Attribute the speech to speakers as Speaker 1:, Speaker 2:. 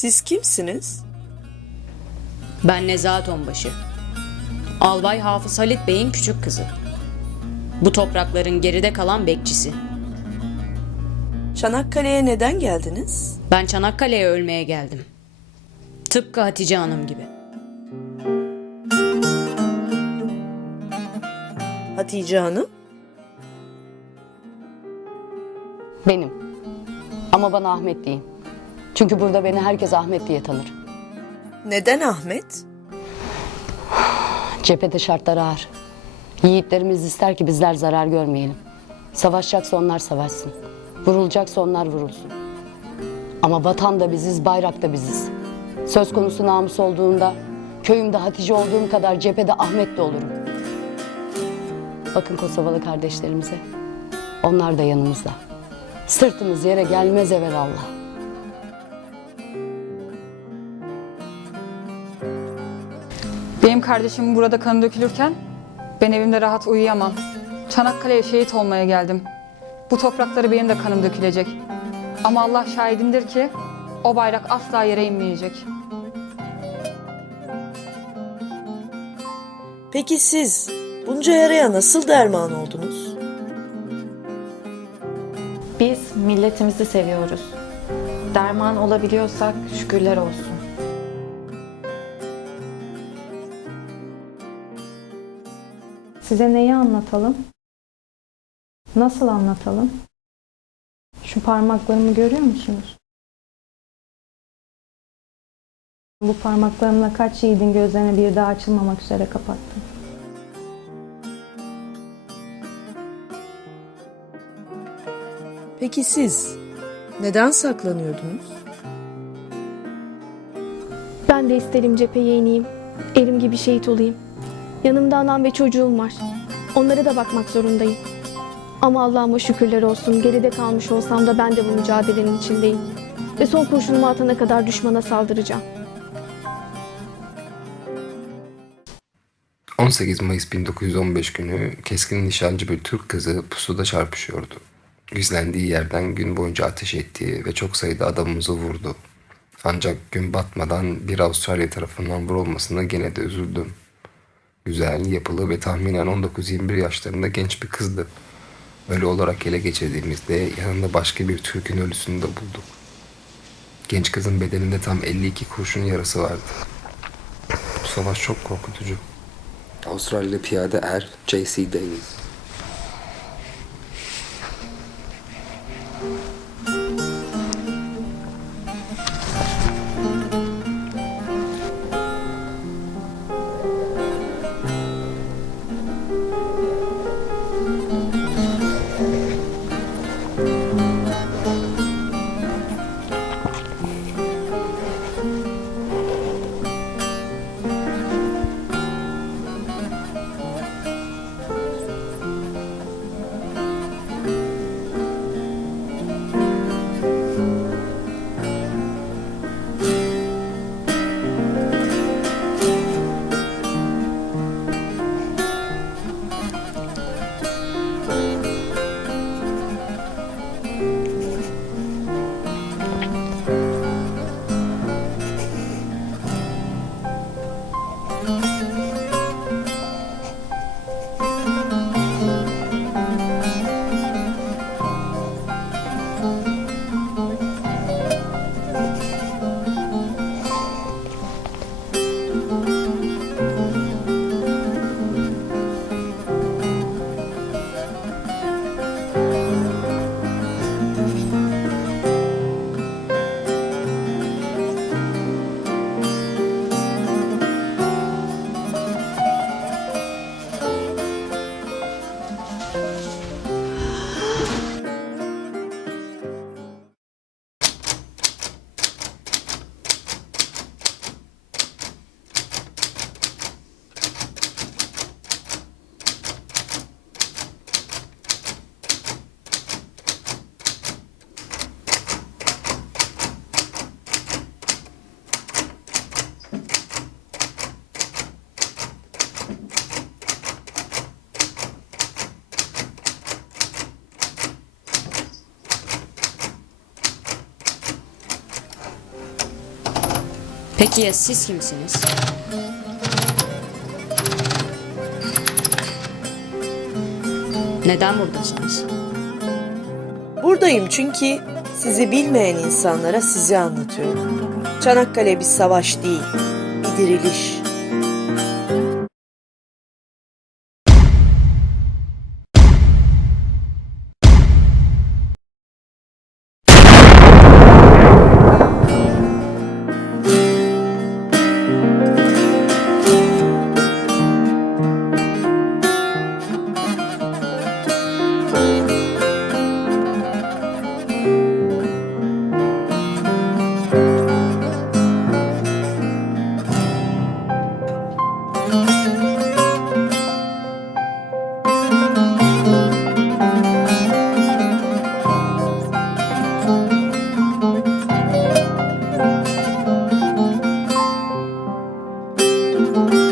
Speaker 1: Siz kimsiniz?
Speaker 2: Ben Nezahat Onbaşı. Albay Hafız Halit Bey'in küçük kızı. Bu toprakların geride kalan bekçisi.
Speaker 1: Çanakkale'ye neden geldiniz?
Speaker 2: Ben Çanakkale'ye ölmeye geldim. Tıpkı Hatice Hanım gibi.
Speaker 1: Hatice Hanım?
Speaker 3: Benim. Ama bana Ahmet deyin. Çünkü burada beni herkes Ahmet diye tanır.
Speaker 1: Neden Ahmet?
Speaker 3: Cephede şartlar ağır. Yiğitlerimiz ister ki bizler zarar görmeyelim. Savaşacaksa onlar savaşsın. Vurulacaksa onlar vurulsun. Ama vatan da biziz, bayrak da biziz. Söz konusu namus olduğunda köyümde Hatice olduğum kadar cephede Ahmet de olurum. Bakın Kosovalı kardeşlerimize. Onlar da yanımızda. Sırtımız yere gelmez evelallah.
Speaker 4: Benim kardeşim burada kanı dökülürken ben evimde rahat uyuyamam. Çanakkale'ye şehit olmaya geldim. Bu toprakları benim de kanım dökülecek. Ama Allah şahidimdir ki o bayrak asla yere inmeyecek.
Speaker 1: Peki siz bunca yaraya nasıl derman oldunuz?
Speaker 5: Biz milletimizi seviyoruz. Derman olabiliyorsak şükürler olsun.
Speaker 6: Size neyi anlatalım? Nasıl anlatalım? Şu parmaklarımı görüyor musunuz? Bu parmaklarımla kaç yiğidin gözlerine bir daha açılmamak üzere kapattım.
Speaker 1: Peki siz neden saklanıyordunuz?
Speaker 7: Ben de isterim cepheye ineyim. Erim gibi şehit olayım. Yanımda anam ve çocuğum var. Onlara da bakmak zorundayım. Ama Allah'ıma şükürler olsun geride kalmış olsam da ben de bu mücadelenin içindeyim. Ve son kurşunumu atana kadar düşmana saldıracağım.
Speaker 8: 18 Mayıs 1915 günü keskin nişancı bir Türk kızı pusuda çarpışıyordu. Gizlendiği yerden gün boyunca ateş etti ve çok sayıda adamımızı vurdu. Ancak gün batmadan bir Avustralya tarafından vurulmasına gene de üzüldüm. Güzel, yapılı ve tahminen 19-21 yaşlarında genç bir kızdı. Ölü olarak ele geçirdiğimizde yanında başka bir Türk'ün ölüsünü de bulduk. Genç kızın bedeninde tam 52 kurşun yarası vardı. Bu savaş çok korkutucu. Avustralya piyade er J.C. Davis.
Speaker 2: thank you Peki ya siz kimsiniz? Neden buradasınız?
Speaker 1: Buradayım çünkü sizi bilmeyen insanlara sizi anlatıyorum. Çanakkale bir savaş değil, bir diriliş. Música